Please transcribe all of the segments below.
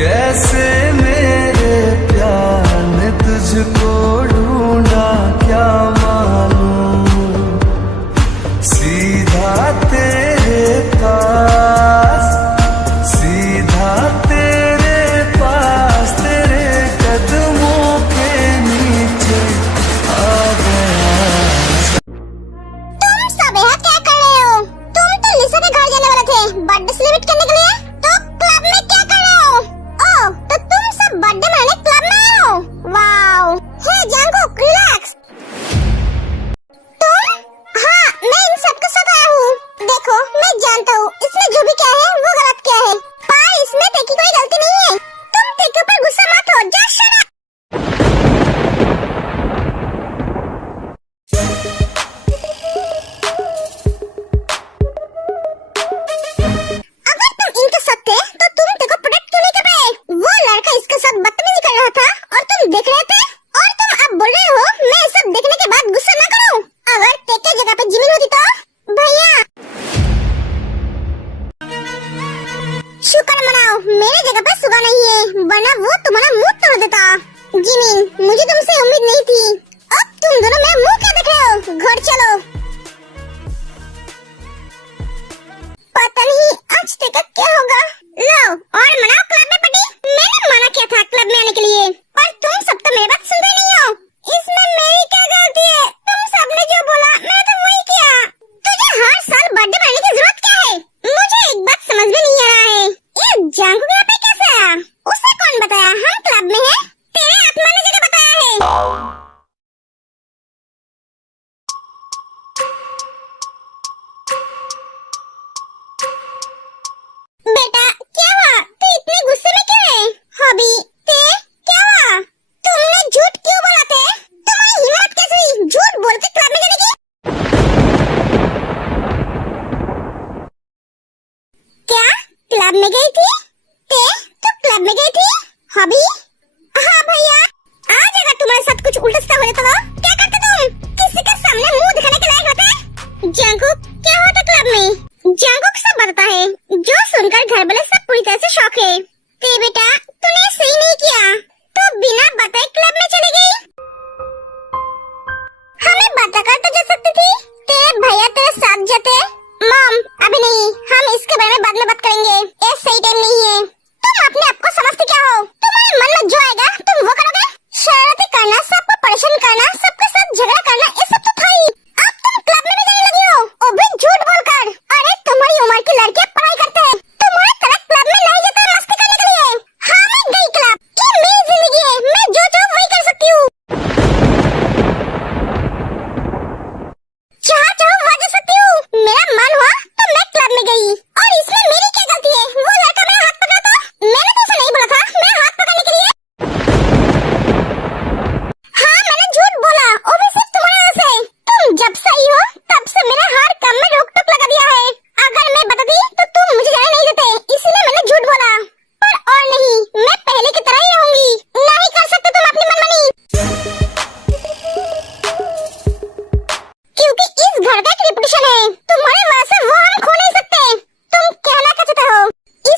कैसे मेरे प्यार ने तुझको ढूंढा क्या मालूम, सीधा तेरे पास, सीधा तेरे पास, तेरे कदमों के नीचे आ गया। तुम सब यहाँ क्या कर रहे हो? तुम तो लिसा के घर जाने वाले थे बर्थडे सेलिब्रेट करने के लिए, तो क्लब में क्या कर रहे हो? ओह, तो तुम सब बर्थडे मनाने क्लब में आए हो? वाओ! हे जंगकुक, रिलैक्स। तुम? हाँ, मैं इन सबके साथ आया हूँ। देखो, मैं जानता हूँ इसमें जो भी क्या है वो गलत क्या है, पर इसमें तेरी कोई गलती नहीं है। तुम तेरे ऊपर गुस्सा मत हो, जस्ट शट अप। अगर तुम इनके साथ थे तो तुम तेरे को प्रोटेक्ट क्यों नहीं कर पाए? वो लड़का इसके साथ बदतमीजी कर रहा था और तुम देख रहे थे, और तुम अब बोल रहे हो मैं सब देखने के बाद गुस्सा ना करूं? अगर तेरे जगह पे जिमिन होती तो? भैया शुक्र मनाओ मेरे जगह पे सुगा नहीं है, वरना वो तुम्हारा मुंह तोड़ देता। जिमिन, मुझे तुमसे उम्मीद नहीं थी। अब तुम दोनों मेरा मुंह क्या देख रहे हो? घर चलो। पता नहीं आज तेरा क्या होगा। लो और मनाओ क्लब में पार्टी। मैंने मना किया था क्लब में आने के लिए, पर तुम सब तो मेरी बात सुनते नहीं हो। इसमें मेरी क्या गलती है? तुम सबने जो बोला मैंने तो वही किया। तुझे हर साल बर्थडे मनाने की जरूरत क्या है? मुझे एक बात समझ में नहीं आ रहा है, ये जंगकुक यहाँ पे कैसे आया? उसे कौन बताया हम क्लब में हैं? तेरे आत्मा ने जगह बताया है। बेटा क्या हुआ? तू इतने गुस्से में क्यों है? हॉबी ते क्या हुआ? तुमने झूठ क्यों बोला थे? तुम्हारी हिम्मत कैसे हुई झूठ बोल के क्लब में जाने की? क्या क्लब में गई थी? ते तू क्लब में गई थी? हॉबी? हाँ भैया। आज अगर तुम्हारे साथ कुछ उल्टा हो जाता तो क्या करते तुम? किसी के सामने मुंह दिखाने के लायक होते? जंगकुक क्या होता क्लब में? जंगकुक सब बताता है, जो सुनकर घर वाले सब पूरी तरह से शॉक है। ते बेटा तूने सही नहीं किया, तो बिना बताए क्लब में चली गई। हमें बताकर तो जा सकती थी, तेरे भैया तेरे साथ जाते। मॉम अभी नहीं, हम इसके बारे में बाद में बात करेंगे, ये सही टाइम नहीं है। तुम अपने आप को समझते क्या हो? तुम्हारे मन में जो आएगा तुम वो करोगे। शरारती करना, सबको परेशान करना, सबके साथ झगड़ा करना, ये सब तो था ही। अब तुम क्लब में भी जाने लगी हो, वो भी झूठ बोलकर। अरे तुम्हारी उम्र की लड़कियां पढ़ाई करते हैं, तुम्हारे तरह क्लब में नहीं जाता मस्ती करने के लिए। हाँ मैं गई क्लब, ये मेरी जिंदगी है, मैं जो चाहूँ वही कर सकती हूँ। जहाँ चाहूँ वहाँ जा सकती हूँ, मेरा मन हुआ तो मैं क्लब में गई, और इसमें मेरी क्या गलती है? वो लड़का मेरा हाथ पकड़ा था, मैंने तो उसे नहीं बोला था मेरा हाथ पकड़ने के लिए। हाँ मैंने झूठ बोला, वो भी सिर्फ तुम्हारी वजह से। तुम जब से आई हो तब से मेरे हर काम में रोक टोक लगा दिया है। अगर मैं बताती तो तुम मुझे जाने नहीं देते, इसीलिए मैंने झूठ बोला। पर और नहीं, मैं पहले की तरह ही रहूंगी, नहीं कर सकते तुम अपनी मनमानी। क्योंकि इस घर का एक रेपुटेशन है, तुम्हारे वजह से वो हम खो नहीं सकते। तुम कहना क्या चाहते हो?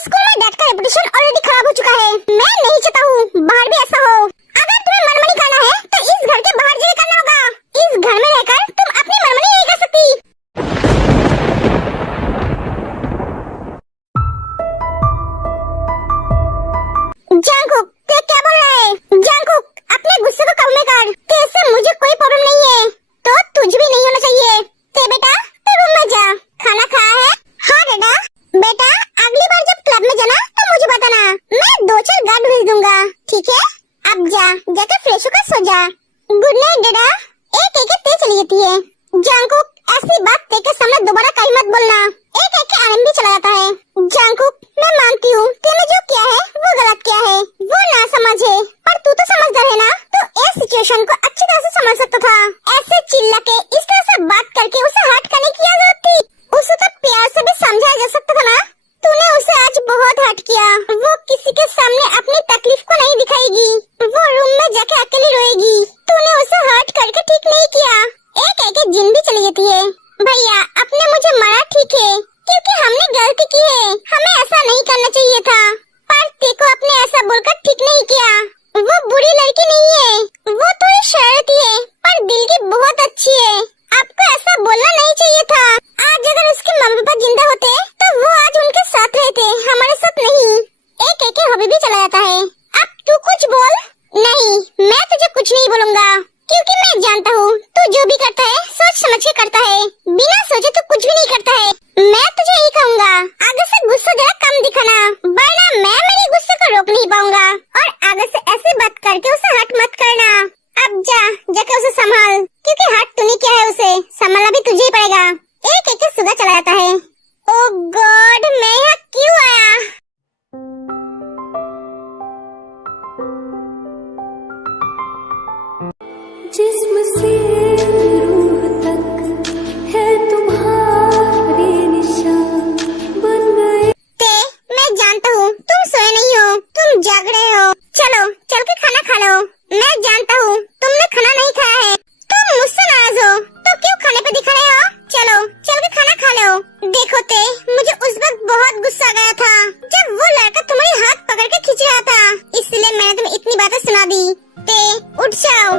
स्कूल में डैड का रेपुटेशन ऑलरेडी खराब हो चुका है, मैं नहीं चाहता हूँ बाहर भी ऐसा हो। अगर तुम्हें मनमानी करना है तो इस घर के बाहर जाके करना होगा, इस घर में रहकर तुम अपनी मनमानी नहीं कर सकती। जंगकुक ते क्या बोल रहा है? जंगकुक अपने गुस्से को कम में कर, तेरे मुझे कोई प्रॉब्लम नहीं है, तो तुझ भी नहीं होना चाहिए। ते बेटा तू रूम में जा, खाना खाया है? हाँ डैडा। बेटा अगली बार जब क्लब में जाना तो मुझे बताना, मैं 2-4 गार्ड भेज दूंगा, ठीक है? अब जा, जाकर फ्रेश होकर सो जा। गुड नाइट डैडा। एक एक ते चली जाती है। जंगकुक ऐसी बात ते के सामने दोबारा कहीं मत बोलना, एक एक के आनंद भी चला जाता है। जंगकुक मैं मानती हूँ तूने जो किया है वो गलत किया है, वो ना समझ है, पर तू तो समझदार है ना, तो इस सिचुएशन को अच्छी तरह से समझ सकता था। ऐसे चिल्ला के इस तरह से बात करके उसे हर्ट करने की क्या जरूरत थी? उसे तो प्यार से भी समझाया जा सकता था ना। तूने उसे आज बहुत हर्ट किया, वो किसी के सामने अपनी तकलीफ को नहीं दिखाएगी, वो रूम में जाके अकेली रोएगी। तूने उसे हर्ट करके ठीक नहीं किया, एक एक जिन भी चली जाती है। भैया आपने मुझे मारा ठीक है, क्योंकि हमने गलती की है, हमें ऐसा नहीं करना चाहिए था, पर तेको अपने ऐसा सुना दी। ते उठ जाओ।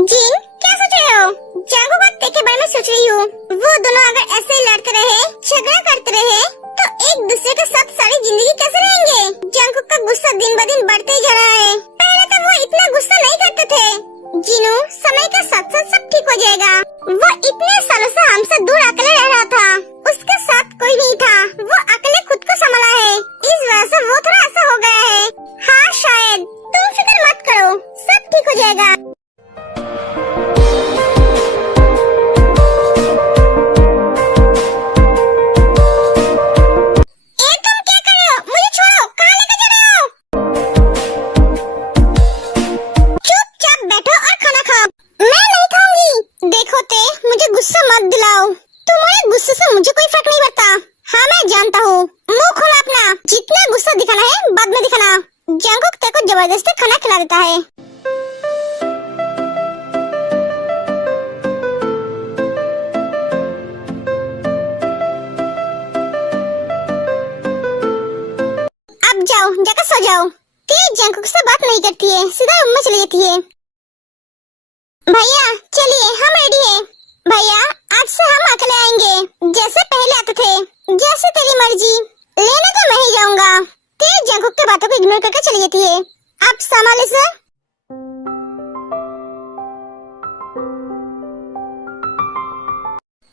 जिन, क्या सोच रहे हो? जागो बात के बारे में सोच रही हूँ। वो दोनों अगर ऐसे ही लड़ते रहे, झगड़ा करते रहे, तो एक दूसरे के साथ सारी जिंदगी कैसे रहेंगे? जंकुक का गुस्सा दिन ब दिन बढ़ते ही जा रहा है। पहले तो वो इतना गुस्सा नहीं करते थे। जिनू, समय के साथ साथ सब ठीक हो जाएगा। वो इतने सालों से हमसे दूर अकेले रह रहा था। उसके साथ कोई नहीं था। वो अकेले खुद को संभाला है। इस वजह से वो थोड़ा ऐसा हो गया है। हाँ शायद। तुम फिक्र मत करो, सब ठीक हो जाएगा। जबरदस्ती खाना खिला देता है। अब जाओ, जाकर सो जाओ। जंकुक से बात नहीं करती है, सीधा रूम में चली जाती है। भैया चलिए, हम रेडी हैं। भैया आज से हम अकेले आएंगे, जैसे पहले आते थे। जैसे तेरी मर्जी, लेने तो मैं ही जाऊंगा। जंकुक के बातों को इग्नोर करके चली जाती है। आप संभाले से।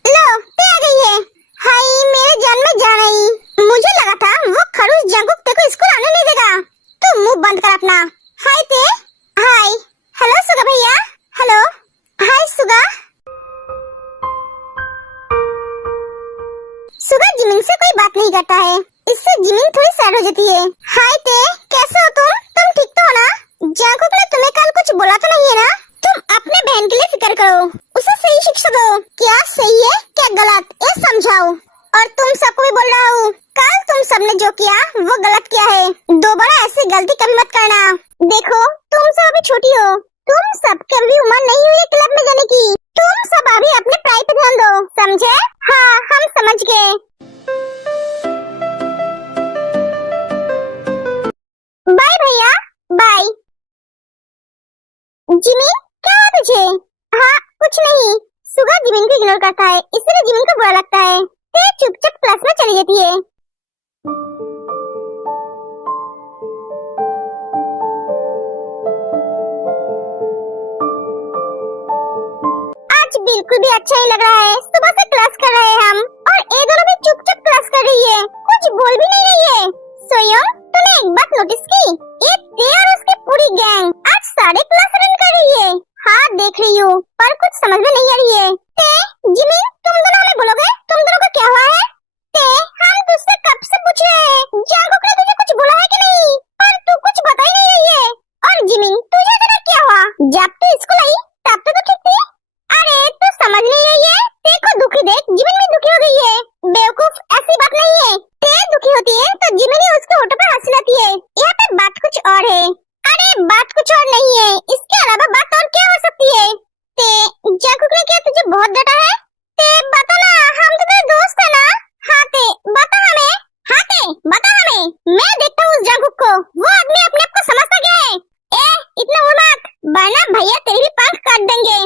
लो, ते आ गई है। हाय मेरे जान में जान आई। मुझे लगा था वो खड़ूस जंकुक ते को स्कूल आने नहीं देगा। तो मुंह बंद कर अपना। हाय ते। हाय। हेलो सुगा भैया। हेलो। हाय सुगा। सुगा जिमिन से कोई बात नहीं करता है। इससे जिमिन थोड़ी सैड हो जाती है। हाय ते, कैसे हो तुम? तुम ठीक तो हो ना? जंकुक ने तुम्हें कल कुछ बोला तो नहीं है ना? तुम अपने बहन के लिए फिक्र करो, उसे सही शिक्षा दो। क्या सही है क्या गलत, ये समझाओ। और तुम सबको भी बोल रहा हूँ, कल तुम सबने जो किया वो गलत किया है। दोबारा ऐसी गलती कभी मत करना। देखो तुम सब अभी छोटी हो, तुम सबकी अभी उम्र नहीं हुई है क्लब में जाने की। तुम सब अभी अपने पढ़ाई पे ध्यान दो, समझे? हाँ हम समझ गए। बाय भैया, बाय। जिमिन क्या हुआ तुझे? हाँ कुछ नहीं। सुगा जिमिन को इग्नोर करता है, इसलिए जिमिन को बुरा लगता है। ते चुपचाप क्लास में चली जाती है। आज बिल्कुल भी अच्छा नहीं लग रहा है। सुबह से क्लास कर रहे हैं हम, और ये दोनों भी चुपचाप क्लास कर रही है, कुछ बोल भी नहीं रही है। सोयोंग, तूने एक बात नोटिस की? ये ते और उसकी पूरी गैंग आज सारे क्लास अटेंड कर रही है। हाँ देख रही हूँ, पर कुछ समझ में नहीं आ रही है। ते, जिमिन, तुम दोनों हमें बोलोगे तुम दोनों को क्या हुआ है? ते, हम तुझसे कब से पूछ रहे हैं, जंकुक ने तुझे कुछ बोला है कि नहीं? पर तू कुछ बता ही नहीं रही है। और जिमिन, तुझे जरा क्या हुआ? जब तू स्कूल आई तब तो ठीक थी। अरे तू समझ नहीं रही है? ते को दुखी देख जिमिन भी दुखी हो गई है। बेवकूफ, ऐसी बात नहीं है। ते दुखी होती है तो जिमिन ही उसके होठों पे हंसी लाती है। यहाँ पे बात कुछ और है। अरे बात कुछ और नहीं है, इसके अलावा बात और क्या हो सकती है? ते, जंकुक ने क्या तुझे बहुत डांटा है? ते बता ना, हम तो तेरे दोस्त है ना। हाँ ते बता हमें। हाँ ते बता हमें। मैं देखता हूँ उस जंकुक को, वो आदमी अपने आप को समझता क्या है? ए इतना उड़ मत, वरना भैया तेरी भी पंख काट देंगे।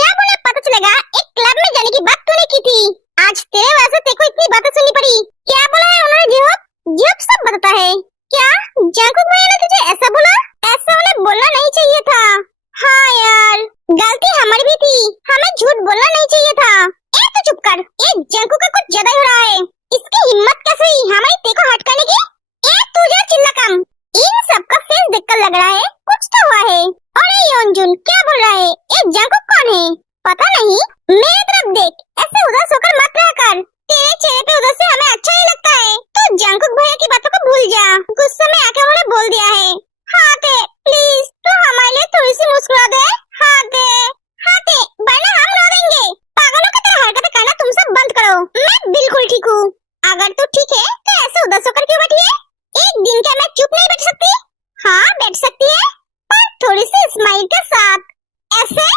जब उन्हें पता चलेगा एक क्लब में जाने की बात तूने की थी, आज तेरे वजह से तेको इतनी बातें सुननी पड़ी। क्या बोला है उन्होंने? जियोप सब बताता है। क्या जंकुक भैया ने तुझे ऐसा बोला? ऐसा उन्हें बोलना नहीं चाहिए था। हाँ यार, गलती हमारी भी थी, हमें झूठ बोलना नहीं चाहिए था। ए तो चुप कर, ये जंकुक का कुछ ज्यादा ही हो रहा है। इसकी हिम्मत कैसे हुई हमारी तेको हट करने की? ए तू जा चिल्ला कम। इन सबका फेस देखकर लग रहा है कुछ तो हुआ है। अरे योनजुन क्या बोल रहा है? ये जंकुक कौन है? पता नहीं। मेरी तरफ देख, ऐसे उदास होकर मत रहा कर। तेरे चेहरे पे उदास से हमें अच्छा नहीं लगता है। तो जंकुक भैया की बातों को भूल जा। गुस्से में आके उन्होंने बोल दिया है। हाँ ते प्लीज तू हमारे लिए थोड़ी सी मुस्कुरा दे। हाँ ते वरना हम रो देंगे। पागलों की तरह हरकतें करना तुम सब बंद करो। मैं बिल्कुल ठीक हूँ। अगर तू ठीक है तो ऐसे उदास होकर क्यों बैठी है? एक दिन क्या मैं चुप नहीं बैठ सकती? हाँ बैठ सकती है, पर थोड़ी सी स्माइल के साथ। ऐसे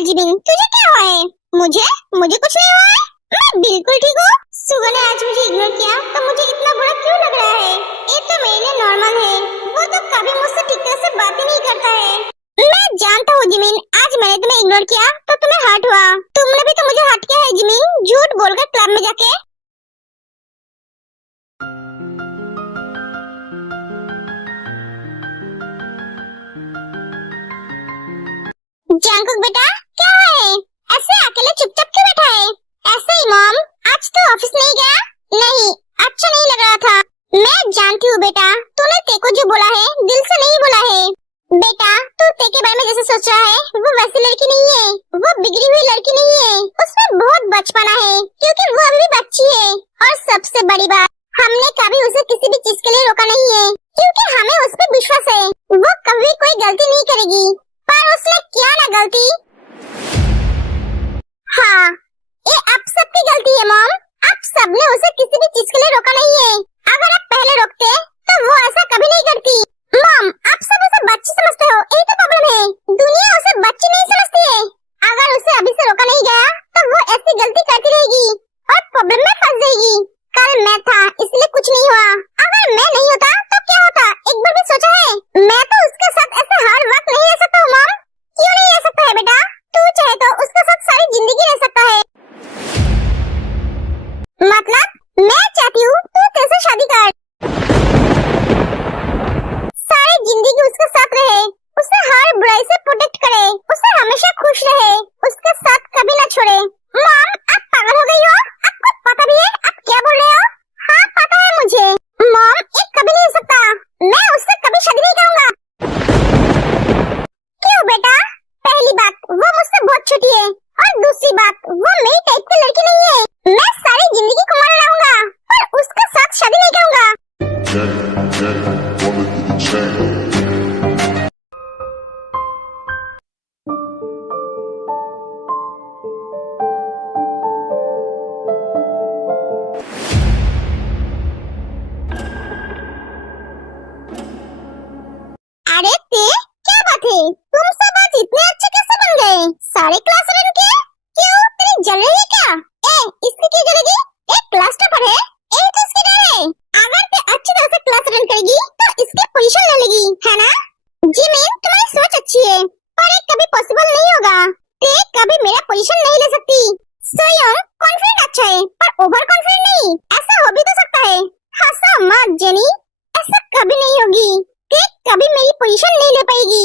अरे जिबिन, तुझे क्या हुआ है? मुझे मुझे कुछ नहीं हुआ है, मैं बिल्कुल ठीक हूँ। सुगन ने आज मुझे इग्नोर किया तो मुझे इतना बुरा क्यों लग रहा है? ये तो मेरे लिए नॉर्मल है, वो तो कभी मुझसे ठीक तरह से बात ही नहीं करता है। मैं जानता हूँ जिमिन, आज मैंने तुम्हें इग्नोर किया तो तुम्हें हर्ट हुआ। तुमने भी तो मुझे हर्ट किया है जिमिन, झूठ बोलकर क्लब में जाके। जंकुक बेटा, क्या है? ऐसे अकेले चुपचाप क्यों बैठा है? ऐसे ही मॉम, आज तो ऑफिस नहीं गया? नहीं, अच्छा नहीं लग रहा था। मैं जानती हूँ बेटा, तूने तेको जो बोला है दिल से नहीं बोला है। बेटा, तू ते के बारे में जैसे सोच रहा है वो वैसी लड़की नहीं है, वो बिगड़ी हुई लड़की नहीं है। उसमें बहुत बचपना है क्योंकि वो अभी भी बच्ची है। और सबसे बड़ी बात, हमने कभी उसे किसी भी चीज के लिए रोका नहीं है क्योंकि हमें उस पर विश्वास है। वो कभी कोई गलती नहीं करेगी, पर उसने किया ना गलती। हाँ, ये आप सबकी गलती है मॉम, आप सबने उसे किसी भी चीज के लिए रोका नहीं है। अगर आप पहले रोकते तो वो ऐसा कभी नहीं करती। मॉम, आप सब उसे बच्ची समझते हो, यही तो प्रॉब्लम है। दुनिया उसे बच्ची नहीं समझती है। अगर उसे अभी से रोका नहीं गया तो वो ऐसी गलती करती रहेगी और प्रॉब्लम में फंस जाएगी। कल मैं था इसलिए कुछ नहीं हुआ, अगर मैं नहीं होता तो क्या होता, एक बार भी सोचा है? मैं तो उसके साथ ऐसे हर वक्त नहीं रह सकता हूँ मॉम। क्यों नहीं रह सकता है बेटा? तू चाहे तो उसके साथ सारी जिंदगी रह सकता है। मतलब मैं चाहती हूँ तू कैसे शादी कर, सारी जिंदगी उसके साथ रहे, उसे हर बुराई से प्रोटेक्ट करे, उसे हमेशा खुश रहे, उसके साथ कभी ना छोड़े। मॉम, आप पागल हो गई हो? आपको पता भी है आप क्या बोल रहे हो? हाँ पता है मुझे। मॉम, ये कभी नहीं हो सकता, मैं उससे कभी शादी नहीं करूंगा। क्यों बेटा? पहली बात, वो मुझसे बहुत छोटी है और दूसरी बात, वो मेरी टाइप की लड़की नहीं है। मैं सारी जिंदगी कुंवारा रहूंगा पर उसके साथ शादी नहीं करूंगा। अरे ते, क्या बात है? तुम सब आज इतने अच्छे कैसे बन गए? सारे क्लास रन के? क्यों, तेरी जल रही है क्या? इसकी क्यों जलेगी? एक क्लास टॉपर है, एक तो इसकी डर है। अगर ते अच्छी तरह से क्लास रन करेगी तो इसकी पोजीशन ले लेगी, है ना? जिमिन, तुम्हारी सोच अच्छी है पर ये कभी पॉसिबल नहीं होगा। ते कभी मेरा पोजीशन नहीं ले सकती। स्वयं कॉन्फिडेंट अच्छा है पर ओवर कॉन्फिडेंट नहीं, ऐसा हो भी तो सकता है। हंसो मत जेनी, ऐसा कभी नहीं होगी। ते कभी मेरी पोजीशन नहीं ले पाएगी।